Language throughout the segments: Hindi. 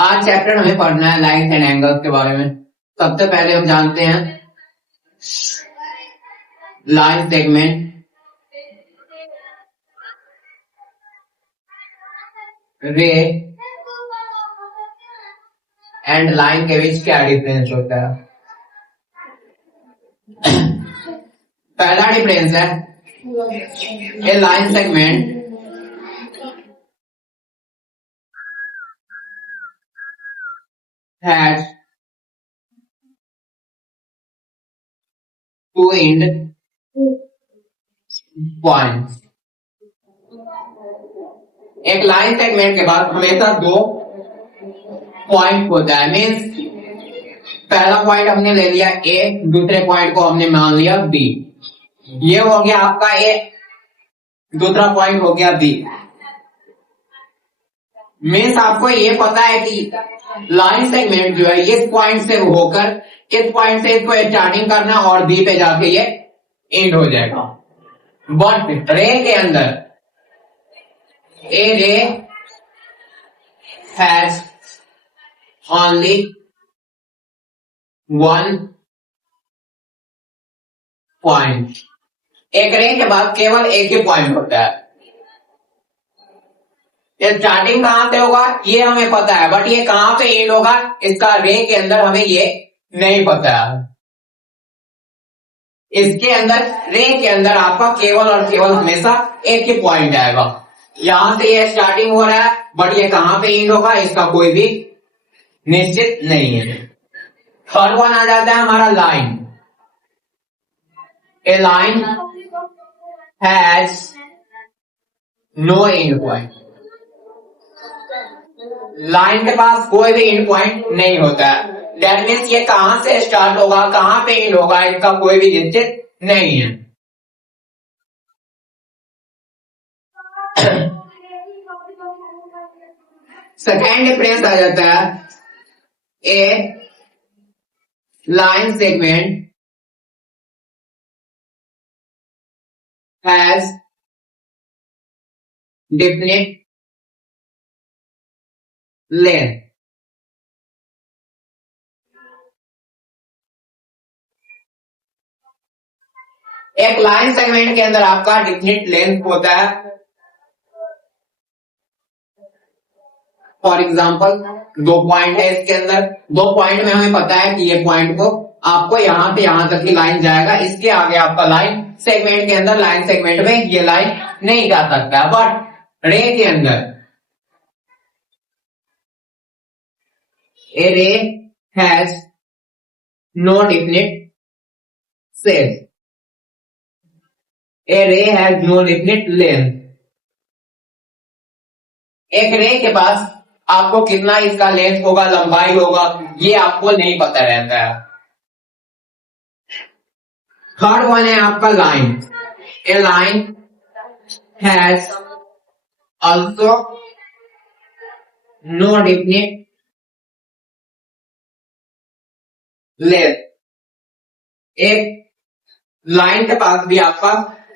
आज चैप्टर हमें पढ़ना है लाइन्स एंड एंगल्स के बारे में। सबसे पहले हम जानते हैं line segment, ray and line के बीच क्या डिफरेंस होता है। पहला डिफरेंस है a line segment has two end points। एक लाइन सेगमेंट के बाद हमेशा दो पॉइंट होता है। मीन्स पहला पॉइंट हमने ले लिया ए, दूसरे पॉइंट को हमने मान लिया बी। ये हो गया आपका ए, दूसरा पॉइंट हो गया बी। मीन्स आपको ये पता है कि लाइन सेगमेंट जो है इस पॉइंट से होकर इस पॉइंट से इसको स्टार्टिंग करना और बी पे जाके ये एंड हो जाएगा। बट रे के अंदर ए रे हैज ओनली वन पॉइंट। एक रे के बाद केवल एक ही पॉइंट होता है। ये स्टार्टिंग कहां से होगा ये हमें पता है, बट ये कहां पे एंड होगा इसका रे के अंदर हमें ये नहीं पता है। इसके अंदर रे के अंदर आपका केवल और केवल हमेशा एक ही पॉइंट आएगा। यहां से ये स्टार्टिंग हो रहा है बट ये कहां पे एंड होगा इसका कोई भी निश्चित नहीं है। थर्ड वन आ जाता है हमारा line. A line has no end point. Line के पास कोई भी एंड पॉइंट नहीं होता है। दैट मीन्स ये कहां से स्टार्ट होगा कहां पे एंड होगा इसका कोई भी निश्चित नहीं है। सेकेंड डिफरेंस आ जाता है a line segment has definite length. एक लाइन सेगमेंट के अंदर आपका डेफिनेट लेंथ होता है। फॉर एग्जाम्पल दो पॉइंट है इसके अंदर, दो पॉइंट में हमें पता है कि ये पॉइंट को आपको यहां से यहां तक की लाइन जाएगा, इसके आगे आपका लाइन सेगमेंट के अंदर लाइन सेगमेंट में ये लाइन नहीं जा सकता। बट रे के अंदर ए रे हैज नो डेफिनेट सेल्स। ए रे हैज नो डेफिनेट लेंथ। एक रे के पास आपको कितना इसका लेंथ होगा लंबाई होगा ये आपको नहीं पता रहता है। थर्ड वन है आपका line. A line has also no definite length. एक लाइन के पास भी आपका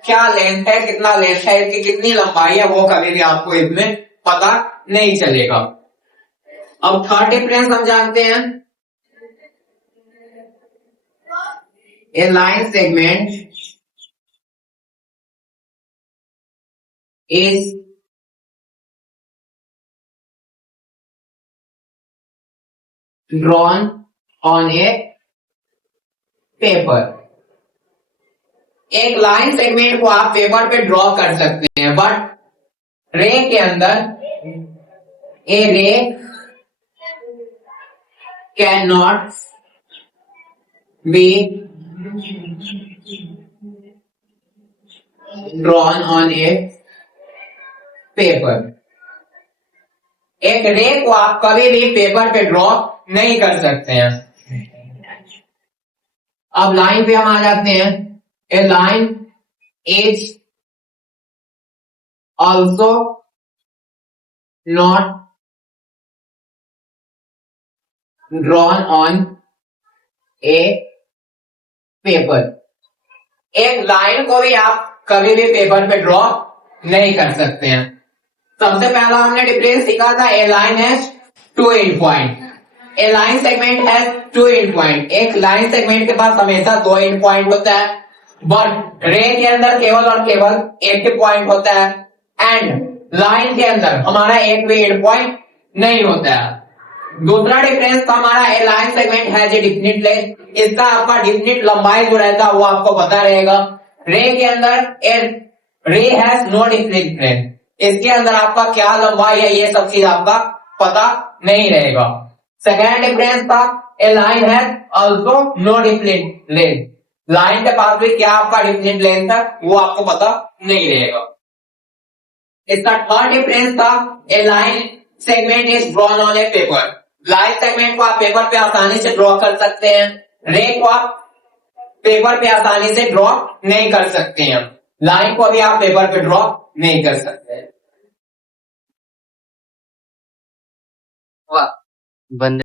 क्या लेंथ है कितना लेंथ है इसकी कितनी लंबाई है वो कभी भी आपको इसमें पता नहीं चलेगा। अब थर्ड डिफरेंस हम जानते हैं a line segment is drawn on a paper. एक लाइन सेगमेंट को आप पेपर पे ड्रॉ कर सकते हैं, बट रे के अंदर ए रे can not be drawn on a paper. एक रे को आप कभी भी पेपर पे ड्रॉ नहीं कर सकते हैं। अब लाइन पे हम आ जाते हैं। A line is also not drawn on a paper. एक लाइन को भी आप कभी भी पेपर पे ड्रॉ नहीं कर सकते हैं। सबसे पहला हमने डिफरेंस सीखा था a line has two end point. A line segment has two end point. एक लाइन सेगमेंट के पास हमेशा दो एंड पॉइंट होता है, बट रे के अंदर केवल और केवल एक पॉइंट होता है, एंड लाइन के अंदर हमारा एक भी एंड पॉइंट नहीं होता है। दूसरा डिफरेंस था हमारा, a line segment has a definite length. इसका आपका डिफिनिट लंबाई जो रहता है वो आपको पता रहेगा। रे के अंदर रे हैज नो डिफिनिट लेंथ। इसके अंदर आपका क्या लंबाई है ये सब चीज आपका पता नहीं रहेगा। सेकेंड डिफरेंस था, a line has also no definite length. Line के पास भी क्या आपका डिफिनिट लेंथ है वो आपको पता नहीं रहेगा। इसका थर्ड डिफरेंस था, a line segment is drawn on a paper. Line segment को आप पेपर पे आसानी से ड्रॉ कर सकते हैं, रे को आप पेपर पे आसानी से ड्रॉ नहीं कर सकते हैं। लाइन को भी आप पेपर पे ड्रॉ नहीं कर सकते हैं। बंद